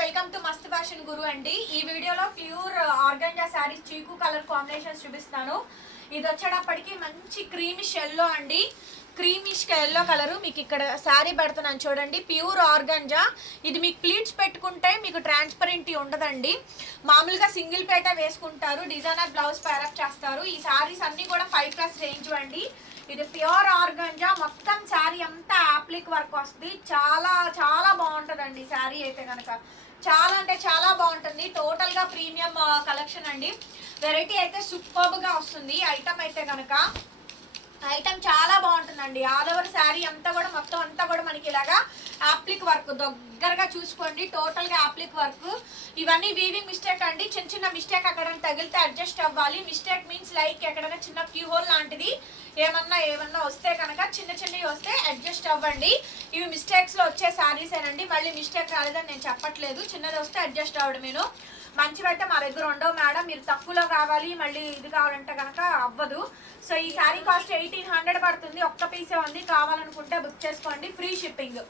Welcome to Mast fashion guru అండి. ఈ వీడియోలో ప్యూర్ uh, ఆర్గంజా శారీస్ చీకు కలర్ కాంబినేషన్స్ చూపిస్తాను ఇది వచ్చేటప్పటికి మంచి క్రీమిష్ ఎల్లో అండి. క్రీమిష్ ఎల్లో కలరు మీకు ఇక్కడ శారీ పెడుతున్నాను చూడండి. Pure organza. ఇది మీకు ప్లీట్స్ పెట్టుకుంటే మీకు ట్రాన్స్పరెంటీ ఉండదండి. మామూలుగా సింగిల్ పేట వేసుకుంటారు డిజైనర్ బ్లౌజ్ ప్యారప్ చేస్తారు. ఈ శారీస్ అన్నీ కూడా ఫైవ్ ప్లస్ రేంజ్ అండి. ఇది ప్యూర్ ఆర్గంజా. మొత్తం శారీ అంతా యాప్లిక్ వర్క్ వస్తుంది. చాలా చాలా బాగుంటుందండి శారీ అయితే కనుక చాలా అంటే చాలా బాగుంటుంది. టోటల్గా ప్రీమియం కలెక్షన్ అండి. వెరైటీ అయితే సూపర్బ్గా వస్తుంది. ఐటమ్ అయితే కనుక ఐటమ్ చాలా బాగుంటుందండి. ఆల్ ఓవర్ శారీ అంతా కూడా మొత్తం అంతా కూడా మనకి ఇలాగా యాప్లిక్ వర్క్ దగ్గరగా చూసుకోండి. టోటల్గా యాప్లిక్ వర్క్. ఇవన్నీ వీవింగ్ మిస్టేక్ అండి. చిన్న చిన్న మిస్టేక్ అక్కడ తగిలితే అడ్జస్ట్ అవ్వాలి. మిస్టేక్ మీన్స్ లైక్ ఎక్కడైనా చిన్న క్యూ హోల్ లాంటిది. ఏమన్నా ఏమన్నా వస్తే కనుక చిన్న చిన్నవి వస్తే అడ్జస్ట్ అవ్వండి. ఇవి మిస్టేక్స్లో వచ్చే శారీస్ అండి మళ్ళీ మిస్టేక్ రాలేదని నేను చెప్పట్లేదు. చిన్నది వస్తే అడ్జస్ట్ అవ్వడం నేను. మంచివైతే మా దగ్గర ఉండవు మేడం. మీరు తక్కువలో కావాలి మళ్ళీ ఇది కావాలంటే కనుక అవ్వదు. సో ఈ శారీ కాస్ట్ ఎయిటీన్ హండ్రెడ్ పడుతుంది. ఒక్క పీసే ఉంది. కావాలనుకుంటే బుక్ చేసుకోండి. ఫ్రీ షిప్పింగ్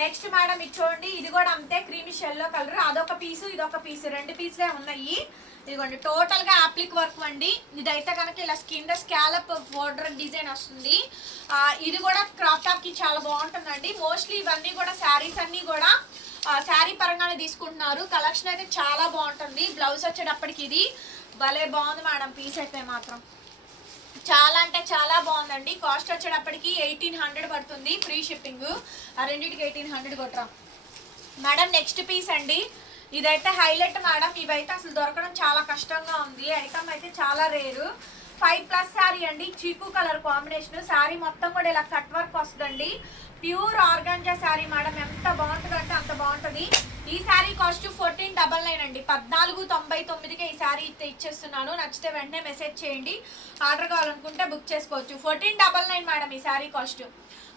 నెక్స్ట్ మేడం ఇది చూడండి. ఇది కూడా అంతే. క్రీమిష్ ఎల్లో కలర్ అదొక పీసు ఇదొక పీసు రెండు పీసులే ఉన్నాయి. ఇదిగోండి టోటల్గా యాప్లిక్ వర్క్ అండి. ఇదైతే కనుక ఇలా కింద స్కాలప్ బోర్డర్ డిజైన్ వస్తుంది. ఇది కూడా క్రాప్ టాప్కి చాలా బాగుంటుందండి. మోస్ట్లీ ఇవన్నీ కూడా శారీస్ అన్నీ కూడా శారీ పరంగానే తీసుకుంటున్నారు. కలెక్షన్ అయితే చాలా బాగుంటుంది. బ్లౌజ్ వచ్చేటప్పటికి ఇది భలే బాగుంది మేడం పీస్ అయితే మాత్రం. చాలా అంటే చాలా బాగుందండి. కాస్ట్ వచ్చేటప్పటికి ఎయిటీన్ హండ్రెడ్ పడుతుంది ఫ్రీ షిప్పింగ్ ఆ రెండింటికి ఎయిటీన్ హండ్రెడ్ కొట్టరా. మేడం నెక్స్ట్ పీస్ అండి. ఇదైతే హైలైట్ మేడం. ఇవైతే అసలు దొరకడం చాలా కష్టంగా ఉంది. ఐటమ్ అయితే చాలా రేరు. ఫైవ్ ప్లస్ శారీ అండి. చీకు కలర్ కాంబినేషన్. శారీ మొత్తం కూడా ఇలా కట్ వర్క్ వస్తుందండి. Pure organza sari madam. ఎంత బాగుంటుంది అంటే అంత బాగుంటుంది. ఈ sari cost fourteen double nine అండి. పద్నాలుగు తొంభై తొమ్మిదికి ఈ శారీ ఇస్తే ఇచ్చేస్తున్నాను. నచ్చితే వెంటనే మెసేజ్ చేయండి. ఆర్డర్ కావాలనుకుంటే బుక్ చేసుకోవచ్చు. ఫోర్టీన్ డబల్ నైన్ మేడం ఈ sari cost.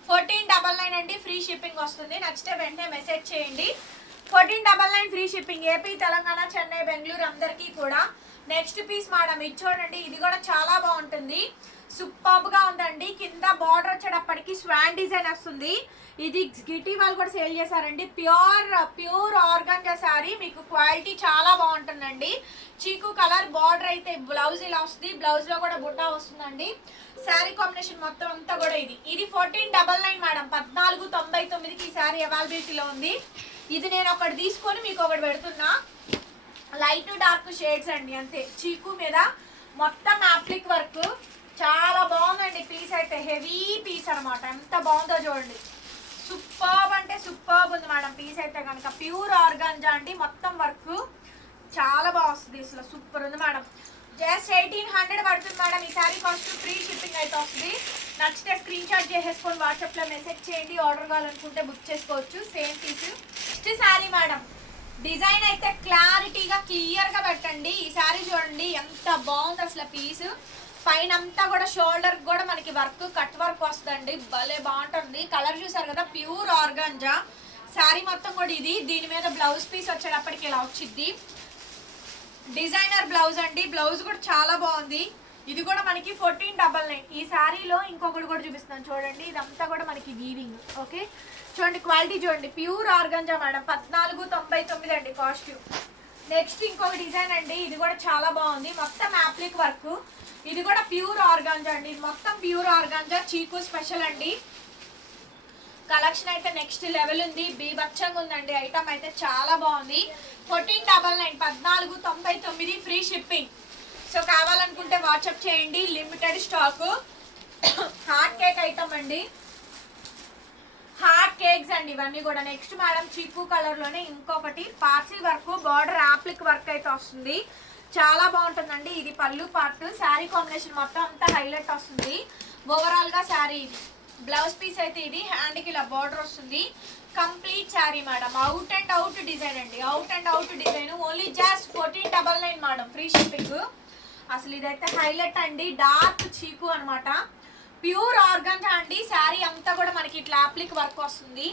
Fourteen double nine అండి. ఫ్రీ షిప్పింగ్ వస్తుంది. నచ్చితే వెంటనే మెసేజ్ చేయండి. Fourteen double nine free shipping AP Telangana Chennai Bengaluru అందరికీ కూడా. నెక్స్ట్ పీస్ మేడం ఇది చూడండి ఇది కూడా చాలా బాగుంటుంది. సూపర్బ్గా ఉందండి. కింద బార్డర్ వచ్చేటప్పటికి స్వాన్ డిజైన్ వస్తుంది. ఇది గిటి వాళ్ళు కూడా సేల్ చేశారండి. Pure pure organza sari. మీకు క్వాలిటీ చాలా బాగుంటుందండి. చీకు కలర్ బార్డర్ అయితే బ్లౌజ్ ఇలా వస్తుంది. బ్లౌజ్లో కూడా బుట్ట వస్తుందండి. శారీ కాంబినేషన్ మొత్తం అంతా కూడా ఇది. ఇది ఫోర్టీన్ డబల్ నైన్ మేడం పద్నాలుగు తొంభై తొమ్మిదికి ఈ శారీ అవైలబిలిటీలో ఉంది. ఇది నేను ఒకటి తీసుకొని మీకు ఒకటి పెడుతున్నా. లైట్ డార్క్ షేడ్స్ అండి అంతే. చీకు మీద మొత్తం యాప్లిక్ వర్క్. చాలా బాగుందండి. పీస్ అయితే హెవీ పీస్ అన్నమాట. ఎంత బాగుందో చూడండి. సూపర్బ్ అంటే సూపర్బ్ ఉంది మేడం పీస్ అయితే కనుక ప్యూర్ ఆర్గాన్జా అండి. మొత్తం వర్క్ చాలా బాగుంది అసలు. సూపర్ ఉంది మేడం జస్ట్ ఎయిటీన్ హండ్రెడ్ పడుతుంది మేడం ఈ సారీ కాస్ట్ ఫ్రీ షిప్పింగ్ అయితే వస్తుంది. నచ్చితే స్క్రీన్ షాట్ చేసేసుకొని వాట్సాప్లో మెసేజ్ చేయండి. ఆర్డర్ కావాలనుకుంటే బుక్ చేసుకోవచ్చు. Same piece next sari madam design అయితే క్లారిటీగా క్లియర్గా పెట్టండి. ఈ శారీ చూడండి. ఎంత బాగుంది అసలు పీస్ పైన అంతా కూడా షోల్డర్ కూడా మనకి వర్క్ కట్ వర్క్ వస్తుందండి. భలే బాగుంటుంది. కలర్ చూసారు కదా? Pure organza. శారీ మొత్తం కూడా ఇది. దీని మీద బ్లౌజ్ పీస్ వచ్చేటప్పటికి ఇలా వచ్చింది డిజైనర్ బ్లౌజ్ అండి. బ్లౌజ్ కూడా చాలా బాగుంది. ఇది కూడా మనకి ఫోర్టీన్ డబల్ నైన్. ఈ శారీలో ఇంకొకటి కూడా చూపిస్తున్నాను. చూడండి. ఇదంతా కూడా మనకి వీవింగ్ ఓకే? చూడండి క్వాలిటీ చూడండి. Pure organza madam. పద్నాలుగు తొంభై తొమ్మిది అండి కాస్ట్యూమ్ నెక్స్ట్ ఇంకొక డిజైన్ అండి. ఇది కూడా చాలా బాగుంది. మొత్తం యాప్లిక్ వర్క్ ఇది కూడా ప్యూర్ ఆర్గాంజా అండి. ఇది మొత్తం ప్యూర్ ఆర్గాంజా చీకు స్పెషల్ అండి. కలెక్షన్ అయితే నెక్స్ట్ లెవెల్ ఉంది. బీభత్సంగా ఉందండి. ఐటమ్ అయితే చాలా బాగుంది. ఫోర్టీన్ డబల్ నైన్ పద్నాలుగు తొంభై తొమ్మిది ఫ్రీ షిప్పింగ్. సో కావాలనుకుంటే వాట్సాప్ చేయండి. Limited stock. Hot cake item అండి. హాట్ కేక్స్ అండి ఇవన్నీ కూడా. నెక్స్ట్ మేడం చీకు కలర్లోనే ఇంకొకటి. Parsi work border applique work అయితే వస్తుంది. చాలా బాగుంటుందండి. ఇది పళ్ళు పార్ట్ శారీ కాంబినేషన్ మొత్తం అంతా హైలైట్ వస్తుంది. ఓవరాల్గా శారీ ఇది. బ్లౌజ్ పీస్ అయితే ఇది. హ్యాండ్కి ఇలా బార్డర్ వస్తుంది. Complete sari madam out and out design అండి. Out and out design only just fourteen double nine madam free shipping అసలు ఇదైతే హైలైట్ అండి. డార్క్ చీకు అనమాట ప్యూర్ ఆర్గంజా అండి. శారీ అంతా కూడా మనకి ఇట్లా అప్లిక్ వర్క్ వస్తుంది.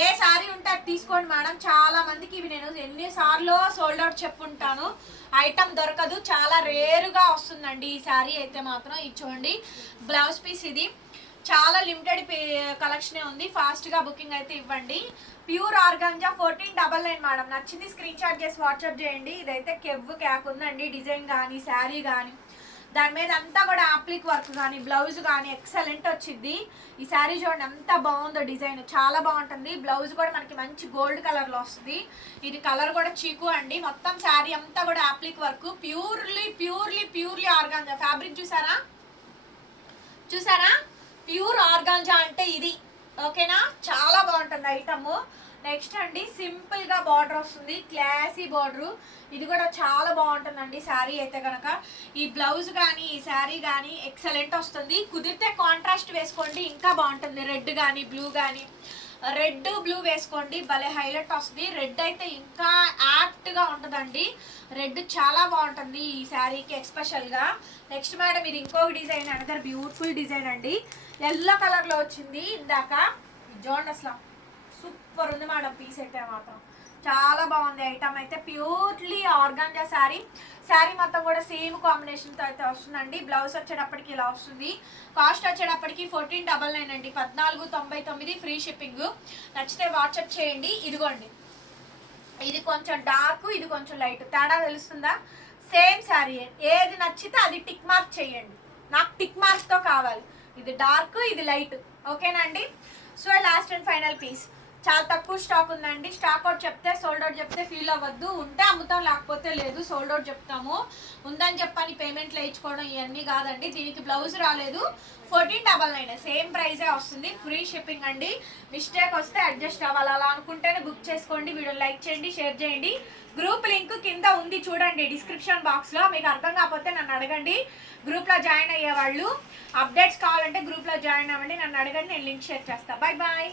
ఏ శారీ ఉంటే అది తీసుకోండి మేడం. చాలా మందికి ఇవి నేను ఎన్నిసార్లు సోల్డ్ అవుట్ చెప్పుంటాను. ఐటమ్ దొరకదు. చాలా రేరుగా వస్తుందండి ఈ శారీ అయితే మాత్రం. ఇది చూడండి. బ్లౌజ్ పీస్ ఇది. చాలా లిమిటెడ్ కలెక్షనే ఉంది. ఫాస్ట్గా బుకింగ్ అయితే ఇవ్వండి. Pure organza fourteen double nine madam. నచ్చింది స్క్రీన్ షాట్ చేసి వాట్సాప్ చేయండి. ఇదైతే కెవ్ క్యాక్ ఉందండి. డిజైన్ కానీ శారీ కానీ దాని మీద అంతా కూడా ఆప్లిక్ వర్క్ కానీ బ్లౌజ్ కానీ ఎక్సలెంట్ వచ్చింది ఈ శారీ చూడండి ఎంత బాగుందో డిజైన్. చాలా బాగుంటుంది. బ్లౌజ్ కూడా మనకి మంచి గోల్డ్ కలర్లో వస్తుంది. ఇది కలర్ కూడా చీకు అండి. మొత్తం శారీ అంతా కూడా applique work purely purely purely organza fabric చూసారా? చూసారా? ప్యూర్ ఆర్గాంజా అంటే ఇది. ఓకేనా చాలా బాగుంటుంది ఐటమ్ నెక్స్ట్ అండి సింపుల్గా బార్డర్ వస్తుంది. Classy border. ఇది కూడా చాలా బాగుంటుందండి శారీ అయితే కనుక ఈ బ్లౌజ్ కానీ ఈ శారీ కానీ ఎక్సలెంట్ వస్తుంది. కుదిరితే కాంట్రాస్ట్ వేసుకోండి ఇంకా బాగుంటుంది. రెడ్ కానీ బ్లూ కానీ రెడ్ బ్లూ వేసుకోండి భలే హైలైట్ వస్తుంది. రెడ్ అయితే ఇంకా యాక్ట్గా ఉంటుందండి. రెడ్ చాలా బాగుంటుంది ఈ శారీకి ఎక్స్పెషల్గా నెక్స్ట్ మేడం ఇది ఇంకొక డిజైన్ అనదర్ బ్యూటిఫుల్ డిజైన్ అండి. ఎల్లో కలర్లో వచ్చింది ఇందాక. ఇది చూడండి అసలు. సూపర్ ఉంది మేడం పీస్ అయితే మాత్రం. చాలా బాగుంది ఐటమ్ అయితే. ప్యూర్లీ ఆర్గాంజా శారీ శారీ మొత్తం కూడా సేమ్ కాంబినేషన్తో అయితే వస్తుందండి. బ్లౌజ్ వచ్చేటప్పటికి ఇలా వస్తుంది. కాస్ట్ వచ్చేటప్పటికి ఫోర్టీన్ డబల్ నైన్ అండి. పద్నాలుగు తొంభై తొమ్మిది ఫ్రీ షిప్పింగ్ నచ్చితే వాట్సాప్ చేయండి. ఇదిగోండి. ఇది కొంచెం డార్క్ ఇది కొంచెం లైట్ తేడా తెలుస్తుందా? సేమ్ శారీ ఏది నచ్చితే అది టిక్ మార్క్ చేయండి. నాకు టిక్ మార్క్తో కావాలి. ఇది డార్క్ ఇది లైట్ ఓకేనా అండి? So last and final piece చాలా తక్కువ స్టాక్ ఉందండి. స్టాక్ అవుట్ చెప్తే సోల్డ్ అవుట్ చెప్తే ఫీల్ అవ్వద్దు. ఉంటే అమ్ముతాం లేకపోతే లేదు. సోల్డ్ అవుట్ చెప్తాము. ఉందని చెప్పని పేమెంట్లు వేయించుకోవడం ఇవన్నీ కాదండి. దీనికి బ్లౌజ్ రాలేదు. ఫోర్టీన్ డబల్ నైన్ సేమ్ ప్రైజే వస్తుంది. ఫ్రీ షిప్పింగ్ అండి. మిస్టేక్ వస్తే అడ్జస్ట్ అవ్వాలి. అలా అనుకుంటేనే బుక్ చేసుకోండి. వీడియో లైక్ చేయండి షేర్ చేయండి. గ్రూప్ లింక్ కింద ఉంది చూడండి. డిస్క్రిప్షన్ బాక్స్లో మీకు అర్థం కాకపోతే నన్ను అడగండి. గ్రూప్లో జాయిన్ అయ్యే వాళ్ళు అప్డేట్స్ కావాలంటే గ్రూప్లో జాయిన్ అవ్వండి. నన్ను అడగండి. నేను లింక్ షేర్ చేస్తాను బాయ్ బాయ్